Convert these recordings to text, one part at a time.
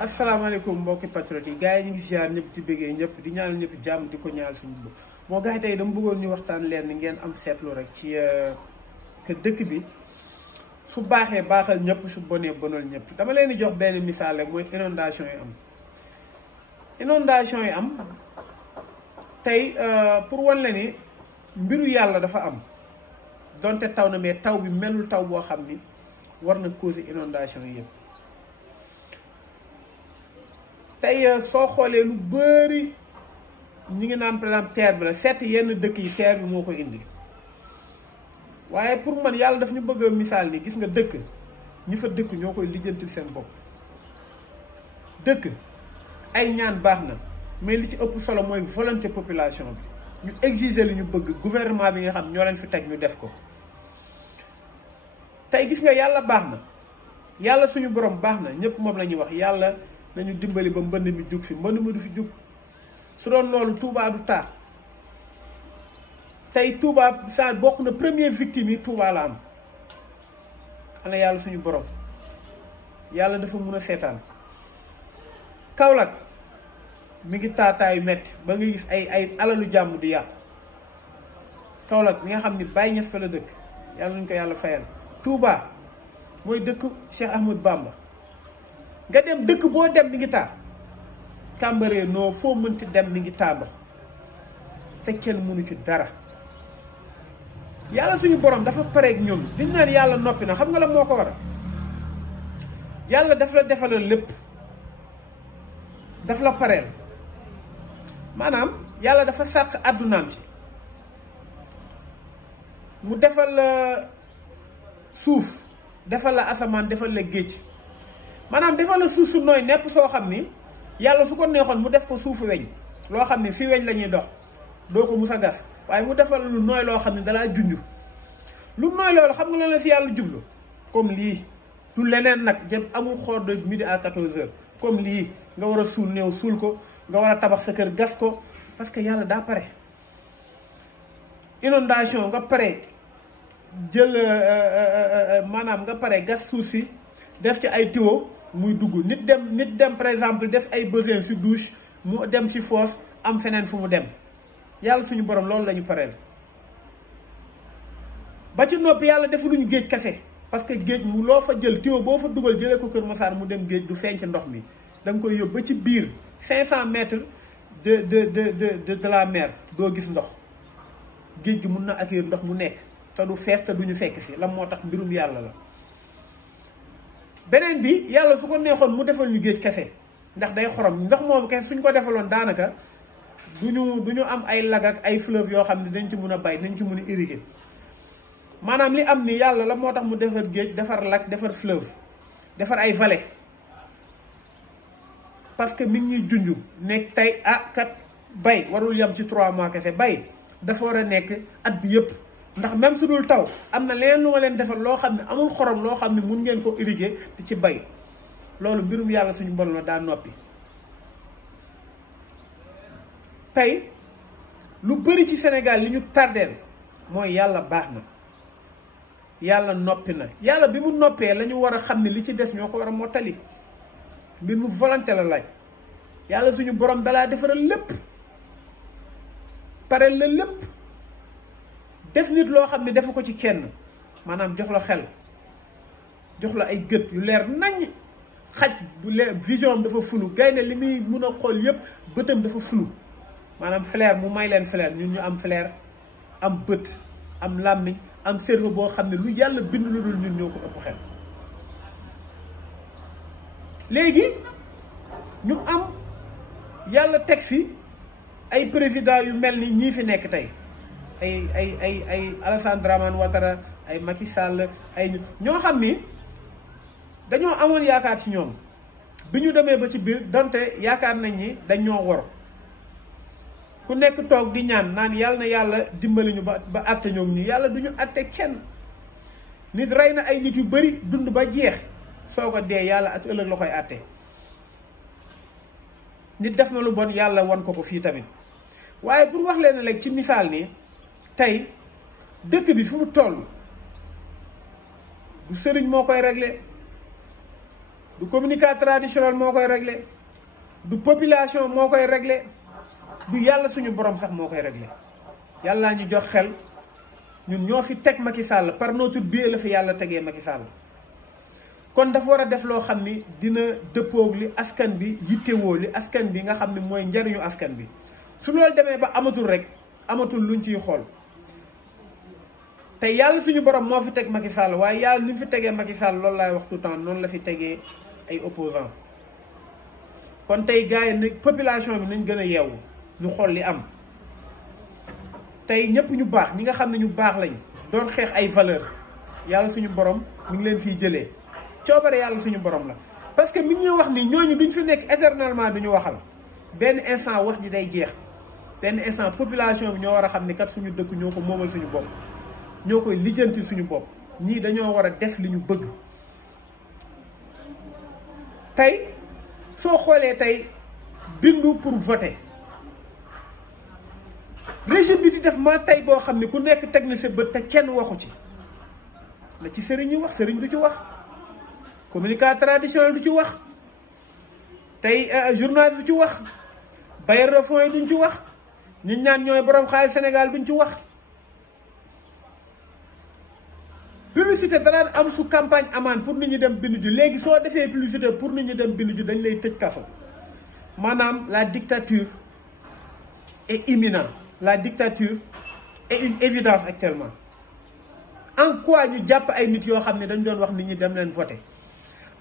asalaamaaleykum mbokki patriote yi gars yi ñu ngi ziar ñëpp di bëggee ñëpp di ñaanal ñëpp jàmm di ko ñaanal suñu bopp moo gars yi tey dama bëggoon ñu waxtaan leen ni ngeen am seetlu rek ci que dëkk bi su baaxee baaxal ñëpp su bonee bonal ñëpp dama leen di jox benn misaal rek mooy inondation yi am tey pour wan la ni mbiru yàlla dafa am donte taw na mais taw bi melul taw boo xam ni war na causer inondation yi yëpp tey soo xoolee lu bëri ñu ngi naan par exemple terre bi la seet yenn dëkk yi terre bi moo ko indi waaye pour man yàlla daf ñu bëgg a misaal ni gis nga dëkk ñi fa dëkk ñoo koy lijjantil seen bopp dëkk ay ñaan baax na mais li ci ëpp solo mooy volonté population bi ñu exiger li ñu bëgg gouvernement bi nga xam ñoo leen fi teg ñu def ko tey gis nga yàlla baax na yàlla suñu borom baax na ñëpp moom la ñuy wax yàlla nañu dimbali ba mbënd mi jug fi mbënd mi du fi jug su doon loolu Touba du taa tey Touba sa bokk na première victime yi Touba la am xanaa yàlla suñu borom yàlla dafa mun a seetaan Kaolack mi ngi taataayu metti ba nga gis ay alalu jàmm di yàqu Kaolack mi nga xam ni Baye Niass fa la dëkk yàlla nañu ko yàlla fayal Touba mooy dëkk Cheikh Ahmadou Bamba nga dem dëkk boo dem mi ngi taa Cambérène noo foo mënti dem mi ngi taa ndox te kenn mënu ci dara yàlla suñu borom dafa pareeg ñun diñ naan yàlla noppi na xam nga la moo ko waral yàlla daf la defalal lépp daf la pareel maanaam yàlla dafa sàq àddunaam si mu defal la suuf defal la asamaan defal la géej maanaam defal la suuf su nooy nepp soo xam ni yàlla su ko neexoon mu def ko suufu weñ loo xam ni fi weñ la ñuy dox doo ko mus a gas waaye mu defal lu nooy loo xam ne dalaa junj lu nooy loolu xam nga lan la si yàlla jublu comme lii du leneen nag jëm amul xoor de midi à 14h comme lii nga war a suul néew suul ko nga war a tabax sa kër gas ko parce que yàlla daa pare inondation nga pare jël maanaam nga pare gas suuf si def ci ay tuyau muy dugg nit dem par exemple def ay besoin si douche mu dem si fosse am feneen fu mu dem yàlla suñu borom loolu la ñu pareel ba ci noppi yàlla defuluñu géej kese parce que géej mu loo fa jël tuyau boo fa dugal jëlee ko Kër Massar mu dem géej du feeñ ci ndox mi da nga koy yóbbu ba ci biir 500 mètres de la mer doo gis ndox géej gi mun na accueillir ndox mu nekk te du fees te duñu fekk si lan moo tax mbirum yàlla la beneen bi yàlla su ko neexoon mu defal ñu géej kese ndax day xorom ndox moomu kese suñ ko defaloon daanaka duñu am ay lag ak ay fleuve yoo xam ne dañ ci mun a bay dañ ci mun a irriguer maanaam li am ni yàlla la moo tax mu defar géej defar lac defar fleuve defar ay vallée parce que mi ngi ñuy junj nekk tey kat bay warul yam ci 3 mois kese bay dafa war a nekk at bi yëpp ndax même su dul taw am na leen lu ma leen defal loo xam ne amul xorom loo xam ne mun ngeen ko irriguer di ci bay loolu mbirum yàlla suñu borom la daa noppi tey lu bëri ci Sénégal li ñu tardeel mooy yàlla baax na yàlla noppi na yàlla bi mu noppee la ñu war a xam ne li ci des ñoo ko war a mottali mbir mu volonté la laaj yàlla suñu borom dalaa defaral lépp pareel la lépp def nit loo xam ne defu ko ci kenn maanaam jox la xel jox la ay gët yu leer naññ xaj bu leer vision am dafa flou gaynde li muy mun a xool yëpp bëtam dafa flou maanaam flair mu may leen flair ñun ñu am flair am bët am làmmiñ am cerveau boo xam ne lu yàlla bind lu dul ñun ñoo ko ëpp xel léegi ñu am yàlla teg fi ay président yu mel ni ñii fi nekk tey ay Alassane Dramane Ouattara ay Macky Sall ay ñoo xam ni dañoo amoon yaakaar ci ñoom bi ñu demee ba ci biir donte yaakaar nañ ni dañ ñoo wor ku nekk toog di ñaan naan yàlla na yàlla dimbali ñu ba àtte ñoom ñu yàlla du ñu àtte kenn nit rey na ay nit yu bari dund ba jeex soo ko dee yàlla ak ëllëg la koy àtte nit def na lu bon yàlla wan ko fii tamit waaye pour wax leen rek ci misaal nii tey dëkk bi fu mu toll du sëriñ moo koy réglé du communicateur traditionnel moo koy régler du population moo koy régler du yàlla suñu borom sax moo koy régler yàllaa ñu jox xel ñun ñoo fi teg Macky Sall par notre biais la fi yàlla tegee Macky Sall kon dafa war a def loo xam ni dina dëppoog li askan bi yittewoo li askan bi nga xam ne mooy njariñu askan bi su loolu demee ba amatul rek amatul luñ ciy xool te yàlla suñu borom moo fi teg Macky Sall waaye yàlla ni mu fi tegee Macky Sall loolu laay wax tout le temps noonu la fi tegee ay opposants kon tey gars yi population bi nañ gën a yeewu ñu xool li am tey ñëpp ñu baax ñi nga xam ne ñu baax lañ doon xeex ay valeur yàlla suñu borom mi ngi leen fiy jëlee coobare yàlla suñu borom la parce que mi ngi ñuy wax ni ñooñu duñ fi nekk éternellement duñu waxal benn instant wax ji day jeex benn instant population bi ñoo war a xam ni kat suñu dëkk ñoo ko moomal suñu bopp ñoo koy lijjanti suñu bopp ñii dañoo war a def li ñu bëgg tey soo xoolee tey bindu pour voter régime bi di def ma tey boo xam ne ku nekk teg na sa bët te kenn waxu ci la ci sëriñ yi wax sëriñ du ci wax communicateur traditionnel du ci wax tey journaliste du ci wax bailleur de fonds yi duñ ci wax ñi ñaan ñooy borom xaalis Sénégal duñ ci wax publicité danaan am su campagne amaan pour nit ñi dem bindu ji léegi soo defee publicité pour nit ñi dem bindu ji dañ lay tëj kaso maanaam la dictature est imminente la dictature est une évidence actuellement en quoi ñu jàpp ay nit yoo xam ne dañ doon wax nit ñi dem leen voter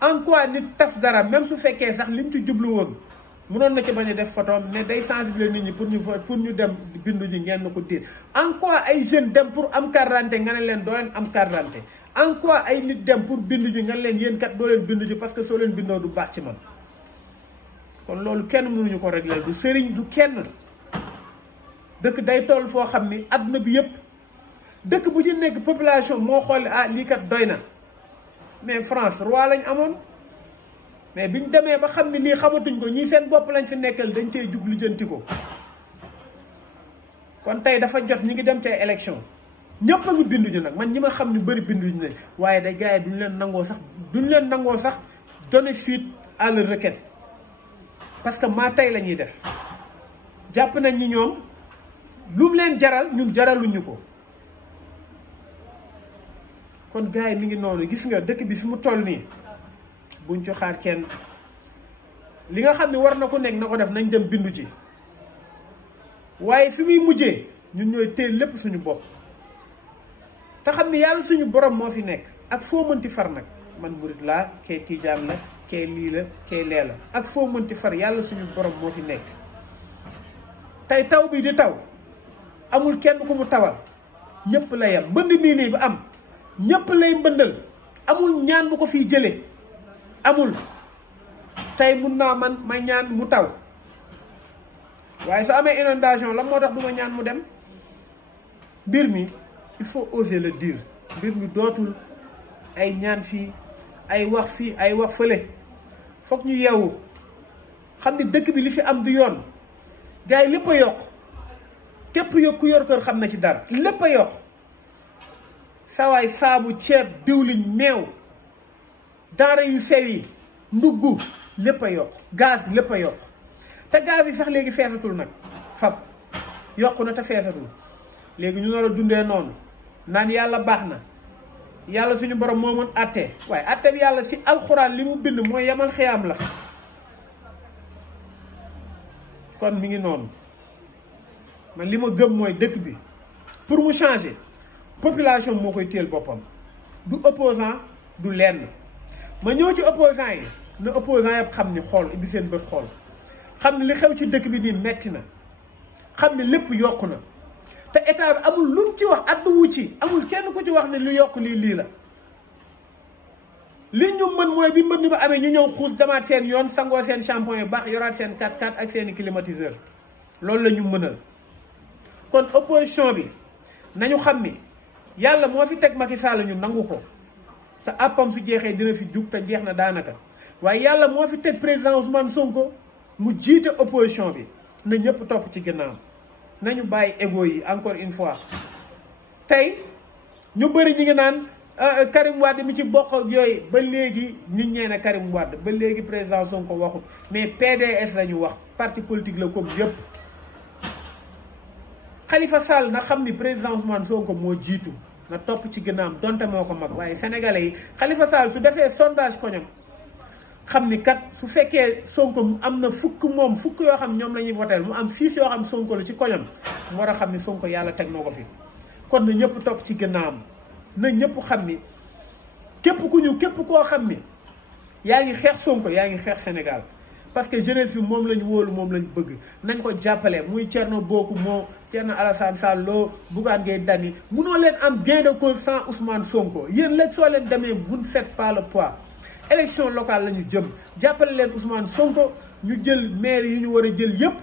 en quoi nit tas dara même su fekkee sax lim ci jublu woon mënoon na ci bañ a def photo ne day sensibiliser nit ñi pour ñu dem bindu ji ngeen na ko diir en quoi ay jeunes dem pour am carte d'identité nga ne leen doo leen am carte d'identité en quoi ay nit dem pour bindu ji nga ne leen yéen kat doo leen bindu ji parce que soo leen bindoo du baax ci man kon loolu kenn mënuñu ko régler du sëriñ du kenn dëkk day toll foo xam ni adduna bi yëpp dëkk bu ci nekk population moo xool ah lii kat doy na mais France roi lañ amoon mais biñ demee ba xam ne lii xamatuñ ko ñii seen bopp lañ fi nekkal dañ cee jug lijjanti ko kon tey dafa jot ñi ngi dem ci ay élection ñëpp a ngi bindu ji nag man ñi ma xam ñu bëri bindu ji ne waaye day gars yi duñ leen nangoo sax donner suite à leur requête parce que maa tey la ñuy def jàpp nañ ñi ñoom lu mu leen jaral ñun jaraluñu ko kon gars yi mi ngi noonu gis nga dëkk bi fi mu toll nii buñ ci xaar kenn li nga xam ne war na ko nekk na ko def nañ dem bindu ci waaye fi muy mujjee ñun ñooy téye lépp suñu bopp te xam ne yàlla suñu borom moo fi nekk ak foo mënti far nag man murit laa kee tiijaan la kee lii la kee lee la ak foo mënti far yàlla suñu borom moo fi nekk tey taw bi di taw amul kenn ku mu tawal ñëpp la yem mbënd mii nii ba am ñëpp lay mbëndal amul ñaan bu ko fiy jëlee amul tey mun naa man ma ñaan mu taw waaye su amee inondation la moo tax du ma ñaan mu dem mbir mi il faut oser le dire mbir mi dootul ay ñaan fii ay wax fële foog ñu yeewu xam ni dëkk bi li fi am du yoon gars yi lépp a yokk képp ku yor kër xam na ci dara lépp a yokk sawaay saabu ceeb diwliñ meew denrée yu sew yi ndugg lépp a yokk gaz lépp a yokk te gaz yi sax léegi feesatul nag fab yokku na te feesatul léegi ñu nar a dundee noonu naan yàlla baax na yàlla suñu borom moo mën àtte waaye àtte bi yàlla si alxuraan li mu bind mooy yamal xiyaam la kon mi ngi noonu man li ma gëm mooy dëkk bi pour mu changer population moo koy téel boppam du opposant du lenn ma ñëw ci opposant yi na opposant yëpp xam ni xool indi seen bët xool xam ni li xew ci dëkk bi nii metti na xam ni lépp yokku na te état bi amul lu mu ci wax adduwu ci amul kenn ku ci wax ne lu yokk lii la li ñu mën mooy bi mbënd mi ba amee ñu ñëw xuus demaat seen yoon sangoo seen shampoing yu baax yoraat seen 4x4 ak seeni climatiseur loolu la ñu mënal kon opposition bi nañu xam ni yàlla moo fi teg Macky Sall ñu nangu ko te àppam fi jeexee dina fi jug te jeex na daanaka waaye yàlla moo fi teg président Ousmane Sonko mu jiite opposition bi na ñëpp topp ci ginnaaw nañu bàyyi égo yi encore une fois tey ñu bëri ñi ngi naan Karim Wade mi ci bokk ak yooyu ba léegi nit ñee ne Karim Wade ba léegi président Sonko waxut mais PDS la ñu wax parti politique la comme yëpp. Khalifa Sall na xam ni président Ousmane Sonko moo jiitu na topp ci gànnaam donte moo ko mag waaye sénégalais yi Khalifa Sall su defee sondage koñam xam ni kat su fekkee Sonko am na fukk yoo xam ñoom la ñuy voteel mu am 6 yoo xam Sonko la ci koñam mu war a xam ni Sonko yàlla teg noo ko fi kon na ñëpp topp ci gànnaam na ñëpp xam ni képp koo xam ni yaa ngi xeex Sonko yaa ngi xeex Sénégal parce que jeunesse bi moom lañ wóolu moom lañ bëgg nañ ko jàppale muy Thierno Bocoum moo Thierno Alassane Sall Lo Bougane Gueye Dany munoo leen am gain de cause sans Ousmane Sonko yéen léegi soo leen demee vous ne faites pas le poids élection locale la ñu jëm jàppale leen Ousmane Sonko ñu jël maire yi ñu war a jël yëpp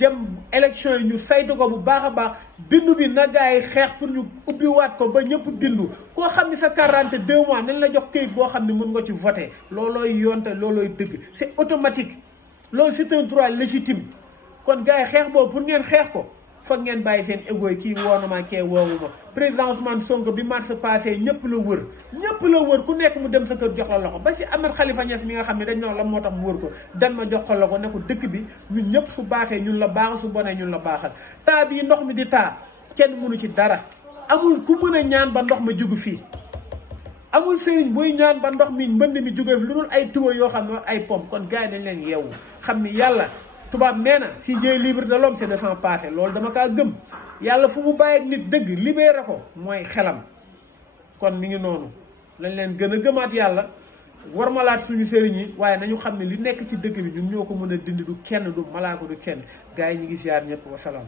jëm élection yi ñu saytu ko bu baax a baax bindu bi na gaa yi xeex pour ñu ubbiwaat ko ba ñëpp bindu koo xam ni sa 42 mois nañ la jox këyit boo xam ne mën nga ci voter loolooy yoonte loolooy dëgg c'est automatique loolu c'est un droit légitime kon gars yi xeex boobu pour ngeen xeex ko foog ngeen bàyyi seen égo yi kii woonu ma kee woowu ma président Ousmane Sonko bi mars passé ñëpp la wër ku nekk mu dem sa kër jox la loxo ba si Ahmed Khalifa Niass mi nga xam ne dañ ne la moo tax mu wër ko dan ma jox ko loxo ne ko dëkk bi ñun ñëpp su baaxee ñun la baaxal su bonee ñun la baaxal taa bii ndox mi di taa kenn mënu ci dara amul ku mën a ñaan ba ndox ma jugu fii amul sëriñ buy ñaan ba ndox mi mbënd mi jógee lu dul ay tuba yoo xam ne ay pompe kon gars yi dañ leen yeewu xam ni yàlla tubaab nee na si Dieu libre de l'homme c'est de s'en passer loolu dama kaa gëm yàlla fu mu bàyyi nit dëgg libéré ko mooy xelam kon mi ngi noonu lañ leen gën a gëmaat yàlla warmalaat suñu sëriñ yi waaye nañu xam ne li nekk ci dëgg bi ñun ñoo ko mën a dindi du kenn du malaaka du kenn gars yi ñu ngi ziar ñëpp wasalaam